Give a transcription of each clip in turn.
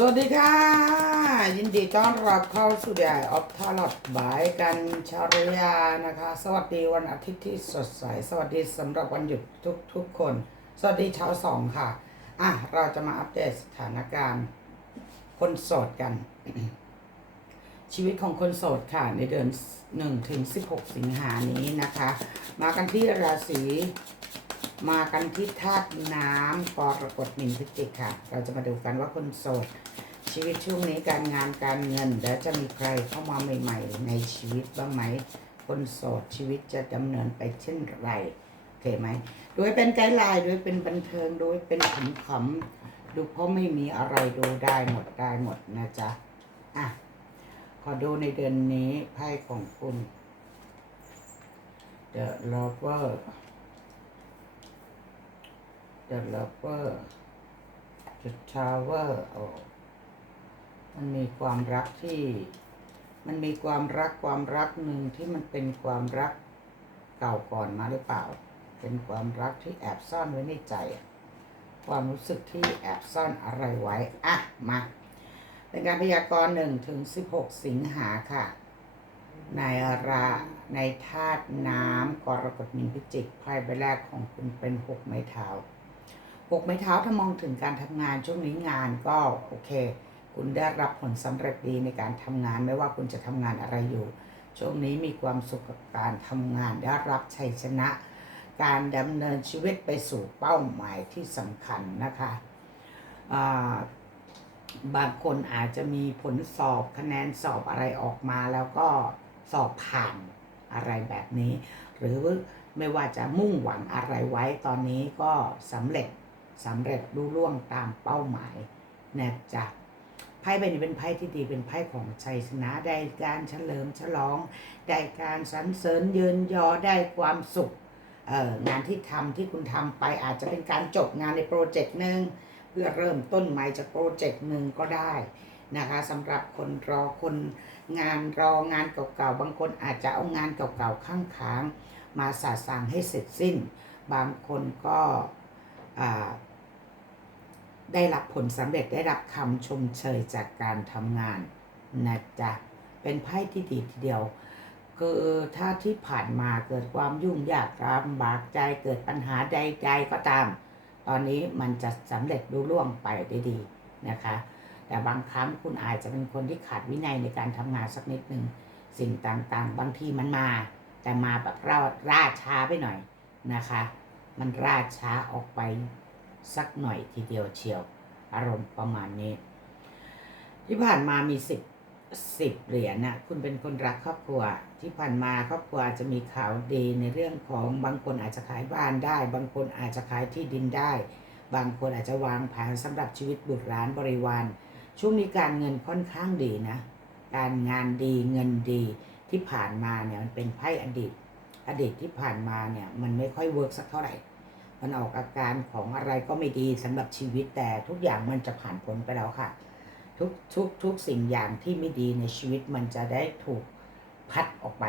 สวัสดีค่ะ ยินดีต้อนรับเข้าสู่เดียออฟทาร์ลอตบายกันชาริยานะคะ สวัสดีวันอาทิตย์ที่สดใส สวัสดีสำหรับวันหยุดทุกทุกคน สวัสดีชาวสองค่ะ อะ เราจะมาอัปเดตสถานการณ์ คนโสดกัน ชีวิตของคนโสดค่ะ ในเดือน1ถึง16 สิงหานี้นะคะ มากันที่ราศี มากันที่ธาตุน้ำกรกฎมินพิจิกค่ะ เราจะมาดูกันว่าคนโสด ชีวิตช่วงนี้การงานการเงิน และจะมีใครเข้ามาใหม่ ๆ ในชีวิตบ้างไหม คนโสดชีวิตจะดำเนินไปเช่นไรโอเคไหมโดยเป็นไกด์ไลน์โดยเป็นบันเทิงโดยเป็นขำๆดูเพราะไม่มีอะไรดูได้หมดได้หมดนะจ๊ะอะขอดูในเดือนนี้ไพ่ของคุณ The Lover The Lover The Tower โอ้มันมีความรักที่ มันมีความรักความรักหนึ่งที่มันเป็นความรักเก่าก่อนมาหรือเปล่า เป็นความรักที่แอบซ่อนไว้ในใจ ความรู้สึกที่แอบซ่อนอะไรไว้ อะ มาเป็นการพยากรณ์หนึ่งถึงสิบหกสิงหาค่ะ ในราในธาตุน้ำกรกฎมินพิจิกไพ่ใบแรกของคุณเป็นหกไม้เท้า หกไม้เท้าถ้ามองถึงการทำงานช่วงนี้งานก็โอเค คุณได้รับผลสำเร็จดีในการทำงานไม่ว่าคุณจะทำงานอะไรอยู่ ช่วงนี้มีความสุขกับการทำงานได้รับชัยชนะ การดำเนินชีวิตไปสู่เป้าหมายที่สำคัญนะคะบางคนอาจจะมีผลสอบคะแนนสอบอะไรออกมาแล้วก็สอบผ่านอะไรแบบนี้ หรือไม่ว่าจะมุ่งหวังอะไรไว้ตอนนี้ก็สำเร็จ สำเร็จรุ่ล่วงตามเป้าหมายนะจ๊ะไพ่ใบนี้เป็นไพ่ที่ดีเป็นไพ่ของชัยชนะได้การเฉลิมฉลอง ได้การสรรเสริญเยินยอได้ความสุขเอองานที่ทำที่คุณทำไปอาจจะเป็นการจบงานในโปรเจกต์หนึ่งเพื่อเริ่มต้นใหม่จากโปรเจกต์หนึ่งก็ได้นะคะสำหรับคนรอคนงานรองานเก่าๆบางคนอาจจะเอางานเก่าๆข้างค้างๆมาสาสางให้เสร็จสิ้น บางคนก็อ่า ได้รับผลสำเร็จได้รับคำชมเชยจากการทำงานนะจ๊ะเป็นไพ่ที่ดีทีเดียวคือถ้าที่ผ่านมาเกิดความยุ่งยากลำบากใจเกิดปัญหาใดๆก็ตาม ตอนนี้มันจะสำเร็จรุ่ล่วงไปได้ดีนะคะ แต่บางครั้งคุณอาจจะเป็นคนที่ขาดวินัยในการทำงานสักนิดหนึ่งสิ่งต่างๆ บางทีมันมา แต่มาแบบราล่าช้าไปหน่อยนะคะ มันล่าช้าออกไป สักหน่อยทีเดียวเชียว อารมณ์ประมาณนี้ ที่ผ่านมามีสิบสิบเหรียญน่ะคุณเป็นคนรักครอบครัว ที่ผ่านมาครอบครัวจะมีข่าวดีในเรื่องของบางคนอาจจะขายบ้านได้ บางคนอาจจะขายที่ดินได้ บางคนอาจจะวางแผนสำหรับชีวิตบุตรหลานบริวาร ช่วงนี้การเงินค่อนข้างดีนะ การงานดีเงินดีที่ผ่านมาเนี่ยมันเป็นไพ่อดีต อดีตที่ผ่านมาเนี่ยมันไม่ค่อยเวิร์กสักเท่าไหร่ มันออกอาการของอะไรก็ไม่ดีสำหรับชีวิตแต่ทุกอย่างมันจะผ่านพ้นไปแล้วค่ะ ทุกทุกทุกสิ่งอย่างที่ไม่ดีในชีวิตมันจะได้ถูกพัดออกไป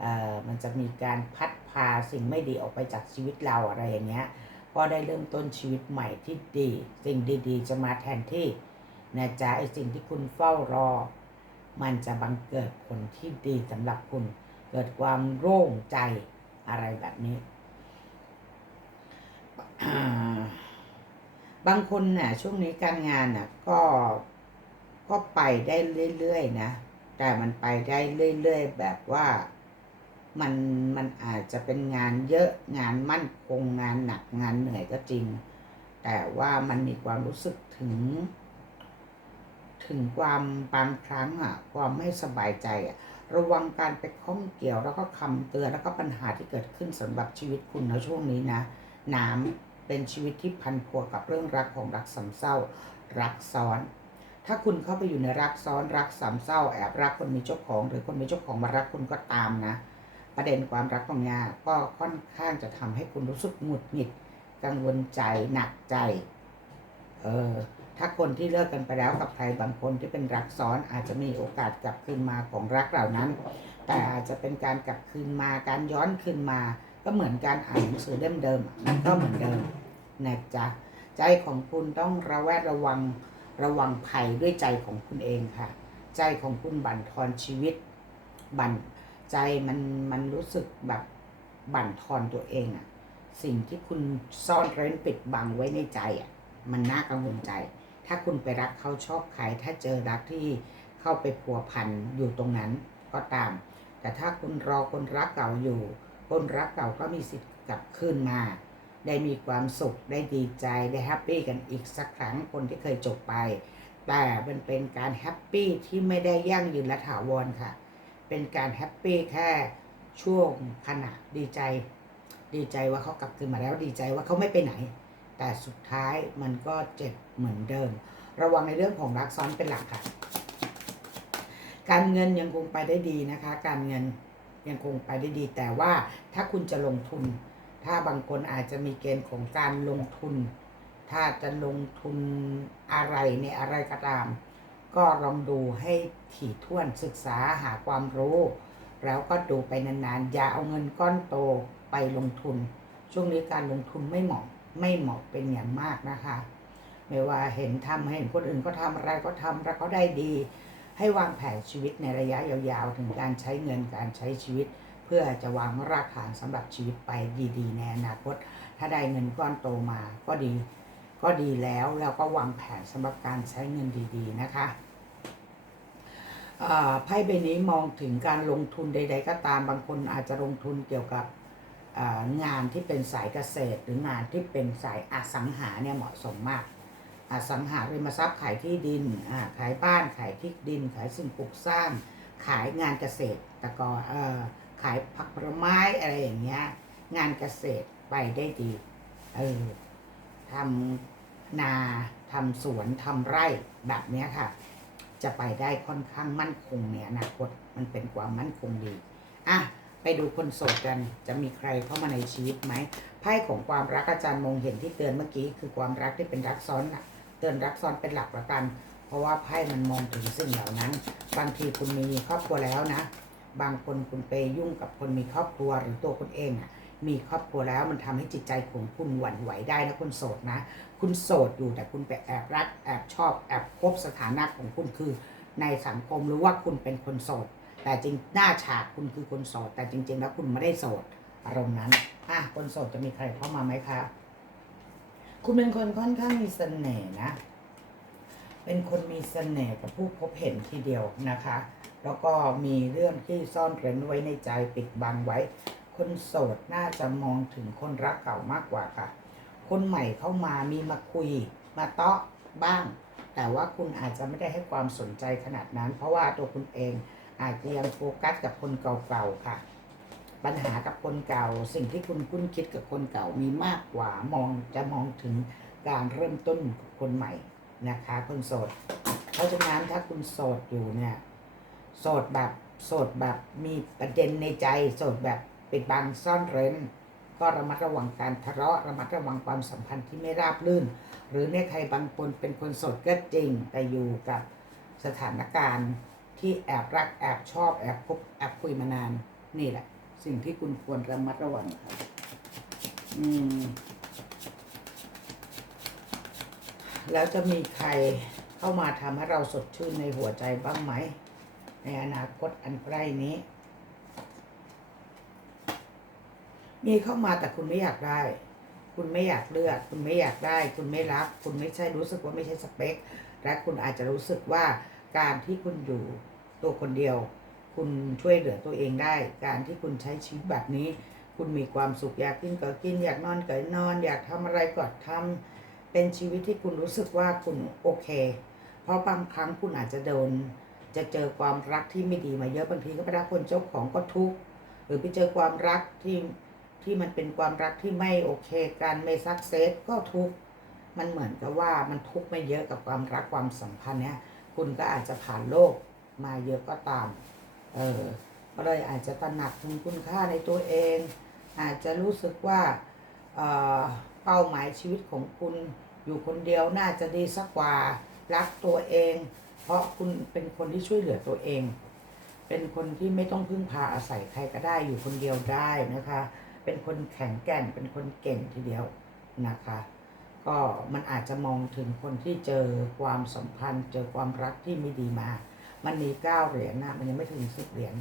เอ่อมันจะมีการพัดพาสิ่งไม่ดีออกไปจากชีวิตเราอะไรอย่างเงี้ยก็ได้เริ่มต้นชีวิตใหม่ที่ดี สิ่งดีๆ จะมาแทนที่นะจ๊ะไอสิ่งที่คุณเฝ้ารอ มันจะบังเกิดผลที่ดีสำหรับคุณ เกิดความโล่งใจอะไรแบบนี้ บางคนน่ะ ช่วงนี้การงานน่ะ ก็ก็ไปได้เรื่อยๆนะ แต่มันไปได้เรื่อยๆ แบบว่ามันมันอาจจะเป็นงานเยอะงานมั่นคงงานหนักงานเหนื่อยก็จริง แต่ว่ามันมีความรู้สึกถึง ถึงความบางครั้งอะ ความไม่สบายใจอะ ระวังการไปข้องเกี่ยวแล้วก็คำเตือนแล้วก็ปัญหาที่เกิดขึ้นสำหรับชีวิตคุณในช่วงนี้นะ น้ำ เป็นชีวิตที่พันพัวกับเรื่องรักของรักสามเศร้า รักซ้อน ถ้าคุณเข้าไปอยู่ในรักซ้อนรักสามเศร้า แอบรักคนมีเจ้าของ หรือคนมีเจ้าของมารักคุณก็ตามนะ ประเด็นความรักตรงนี้ก็ค่อนข้างจะทำให้คุณรู้สึกหงุดหงิด กังวลใจหนักใจ เออถ้าคนที่เลิกกันไปแล้วกับใครบางคนที่เป็นรักซ้อนอาจจะมีโอกาสกลับคืนมาของรักเหล่านั้น แต่อาจจะเป็นการกลับคืนมาการย้อนคืนมา ก็เหมือนการอ่านหนังสือเล่มเดิมมันก็เหมือนเดิม นะจ๊ะ ใจของคุณต้องระแวดระวังระวังภัยด้วยใจของคุณเองค่ะ ใจของคุณบั่นทอนชีวิต บั่นใจมันมันรู้สึกแบบบั่นทอนตัวเองอะสิ่งที่คุณซ่อนเร้นปิดบังไว้ในใจอะมันน่ากังวลใจ ถ้าคุณไปรักเขาชอบใครถ้าเจอรักที่เข้าไปพัวพันอยู่ตรงนั้นก็ตาม แต่ถ้าคุณรอคนรักเก่าอยู่ คนรักเก่าก็มีสิทธิ์กลับคืนมา ได้มีความสุขได้ดีใจได้แฮปปี้กันอีกสักครั้งคนที่เคยจบไป แต่มันเป็นการแฮปปี้ที่ไม่ได้ยั่งยืนและถาวรค่ะ เป็นการแฮปปี้แค่ช่วงขณะดีใจ ดีใจว่าเขากลับคืนมาแล้วดีใจว่าเขาไม่ไปไหน แต่สุดท้ายมันก็เจ็บเหมือนเดิม ระวังในเรื่องของรักซ้อนเป็นหลักค่ะ การเงินยังคงไปได้ดีนะคะ การเงินยังคงไปได้ดี แต่ว่าถ้าคุณจะลงทุน ถ้าบางคนอาจจะมีเกณฑ์ของการลงทุน ถ้าจะลงทุนอะไรในอะไรก็ตาม ก็ลองดูให้ถี่ถ้วนศึกษาหาความรู้ แล้วก็ดูไปนานๆ อย่าเอาเงินก้อนโตไปลงทุน ช่วงนี้การลงทุนไม่เหมาะไม่เหมาะเป็นอย่างมากนะคะ ไม่ว่าเห็นทำเห็นคนอื่นก็ทำอะไรก็ทำแล้วเขาได้ดี ให้วางแผนชีวิตในระยะยาวๆ ถึงการใช้เงินการใช้ชีวิต พื่อจะวางรากฐานสำหรับชีวิตไปดีๆในอนาคต ถ้าได้เงินก้อนโตมาก็ดี ก็ดีแล้วแล้วก็วางแผนสำหรับการใช้เงินดีๆนะคะอ่าไพ่ใบนี้มองถึงการลงทุนใด ๆ ก็ตามบางคนอาจจะลงทุนเกี่ยวกับอ่างานที่เป็นสายเกษตร หรืองานที่เป็นสายอสังหาเนี่ยเหมาะสมมากอสังหาริมทรัพย์ขายที่ดินขายบ้านขายที่ดิน ขายสิ่งปลูกสร้าง ขายงานเกษตรตะกอนเอ่อ ขายผักผลไม้อะไรอย่างเงี้ย งานเกษตรไปได้ดีเออทำนาทำสวนทำไร่แบบเนี้ยค่ะ จะไปได้ค่อนข้างมั่นคงในอนาคตมันเป็นความมั่นคงดีอะไปดูคนโสดกันจะมีใครเข้ามาในชีวิตไหมไพ่ของความรักอาจารย์มองเห็นที่เตือนเมื่อกี้ คือความรักที่เป็นรักซ้อนนะเตือนรักซ้อนเป็นหลักละกัน เพราะว่าไพ่มันมองถึงสิ่งเหล่านั้น บางทีคุณมีครอบครัวแล้วนะ บางคนคุณไปยุ่งกับคนมีครอบครัวหรือตัวคุณเองอะมีครอบครัวแล้วมันทำให้จิตใจของคุณหวั่นไหวได้นะคุณโสดนะ คุณโสดอยู่แต่คุณไปแอบรักแอบชอบแอบคบสถานะของคุณคือในสังคมหรือว่าคุณเป็นคนโสด แต่จริงหน้าฉากคุณคือคนโสด แต่จริง ๆ แล้วคุณไม่ได้โสดอารมณ์นั้นอะคนโสดจะมีใครเข้ามาไหมคะคุณเป็นคนค่อนข้างมีเสน่ห์นะ เป็นคนมีเสน่ห์กับผู้พบเห็นทีเดียวนะคะ แล้วก็มีเรื่องที่ซ่อนเร้นไว้ในใจปิดบังไว้ คนโสดน่าจะมองถึงคนรักเก่ามากกว่าค่ะ คนใหม่เข้ามามีมาคุย มาเตาะบ้าง แต่ว่าคุณอาจจะไม่ได้ให้ความสนใจขนาดนั้น เพราะว่าตัวคุณเองอาจจะยังโฟกัสกับคนเก่าๆค่ะ ปัญหากับคนเก่า สิ่งที่คุณคุ้นคิดกับคนเก่ามีมากกว่ามองจะมองถึงการเริ่มต้นกับคนใหม่นะคะคนโสด เพราะฉะนั้นถ้าคุณโสดอยู่เนี่ย โสดแบบโสดแบบมีประเด็นในใจ โสดแบบปิดบังซ่อนเร้น ก็ระมัดระวังการทะเลาะระมัดระวังความสัมพันธ์ที่ไม่ราบรื่น หรือในใครบางคนเป็นคนโสดก็จริง แต่อยู่กับสถานการณ์ที่แอบรักแอบชอบแอบคบแอบคุยมานานนี่แหละ สิ่งที่คุณควรระมัดระวังครับอืมแล้วจะมีใครเข้ามาทำให้เราสดชื่นในหัวใจบ้างไหม ในอนาคตอันใกล้นี้ มีเข้ามาแต่คุณไม่อยากได้ คุณไม่อยากเลือก คุณไม่อยากได้ คุณไม่รักคุณไม่ใช่รู้สึกว่าไม่ใช่สเปค และคุณอาจจะรู้สึกว่าการที่คุณอยู่ตัวคนเดียว คุณช่วยเหลือตัวเองได้ การที่คุณใช้ชีวิตแบบนี้ คุณมีความสุขอยากกินก็กิน อยากนอนก็นอน อยากทำอะไรก็ทำเป็นชีวิตที่คุณรู้สึกว่าคุณโอเค เพราะบางครั้งคุณอาจจะโดน จะเจอความรักที่ไม่ดีมาเยอะบางทีก็ไปรักคนเจ้าของก็ทุกข์หรือไปเจอความรักที่ที่มันเป็นความรักที่ไม่โอเคกันไม่ซักเซสก็ทุกข์มันเหมือนกับว่ามันทุกข์ไม่เยอะกับความรักความสัมพันธ์เนี้ยคุณก็อาจจะผ่านโลกมาเยอะก็ตาม เออก็เลยอาจจะตระหนักถึงคุณค่าในตัวเอง อาจจะรู้สึกว่าเออเป้าหมายชีวิตของคุณอยู่คนเดียวน่าจะดีสักกว่ารักตัวเอง เพราะคุณเป็นคนที่ช่วยเหลือตัวเอง เป็นคนที่ไม่ต้องพึ่งพาอาศัยใครก็ได้อยู่คนเดียวได้นะคะ เป็นคนแข็งแกร่ง เป็นคนเก่งทีเดียวนะคะ ก็มันอาจจะมองถึงคนที่เจอความสัมพันธ์ เจอความรักที่ไม่ดีมา มันมีเก้าเหรียญนะ มันยังไม่ถึงสิบเหรียญ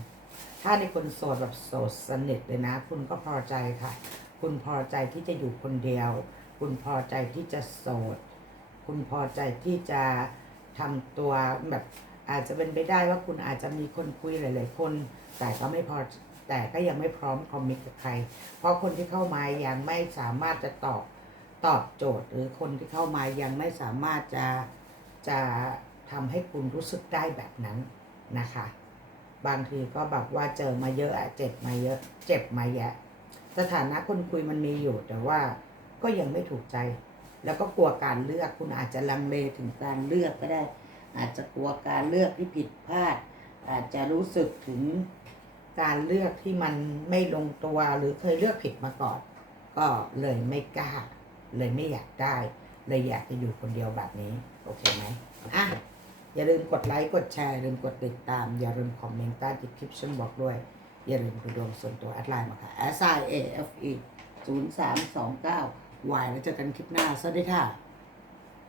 ถ้าในคนโสดแบบโสดสนิทเลยนะ คุณก็พอใจค่ะ คุณพอใจที่จะอยู่คนเดียว คุณพอใจที่จะโสด คุณพอใจที่จะ ทำตัวแบบอาจจะเป็นไปได้ว่าคุณอาจจะมีคนคุยหลาย ๆ คน แต่ก็ไม่พอแต่ก็ยังไม่พร้อมคอมมิตกับใคร เพราะคนที่เข้ามายังไม่สามารถจะตอบตอบโจทย์ หรือคนที่เข้ามายังไม่สามารถจะจะทำให้คุณรู้สึกได้แบบนั้นนะคะ บางทีก็แบบว่าเจอมาเยอะอะเจ็บมาเยอะ เจ็บมาแยะ สถานะคนคุยมันมีอยู่แต่ว่าก็ยังไม่ถูกใจ แล้วก็กลัวการเลือกคุณอาจจะลังเลถึงการเลือกก็ได้ อาจจะกลัวการเลือกที่ผิดพลาด อาจจะรู้สึกถึงการเลือกที่มันไม่ลงตัวหรือเคยเลือกผิดมาก่อน ก็เลยไม่กล้า เลยไม่อยากได้ เลยอยากจะอยู่คนเดียวแบบนี้ โอเคไหมอะอย่าลืมกดไลค์กดแชร์อย่าลืมกดติดตาม อย่าลืมคอมเมนต์ใต้ description บอกด้วย อย่าลืมไปดวงส่วนตัวแอดไลน์มาค่ะ s i a f e 0 3 2 9 วายแล้วเจอกันคลิปหน้า สวัสดีค่ะ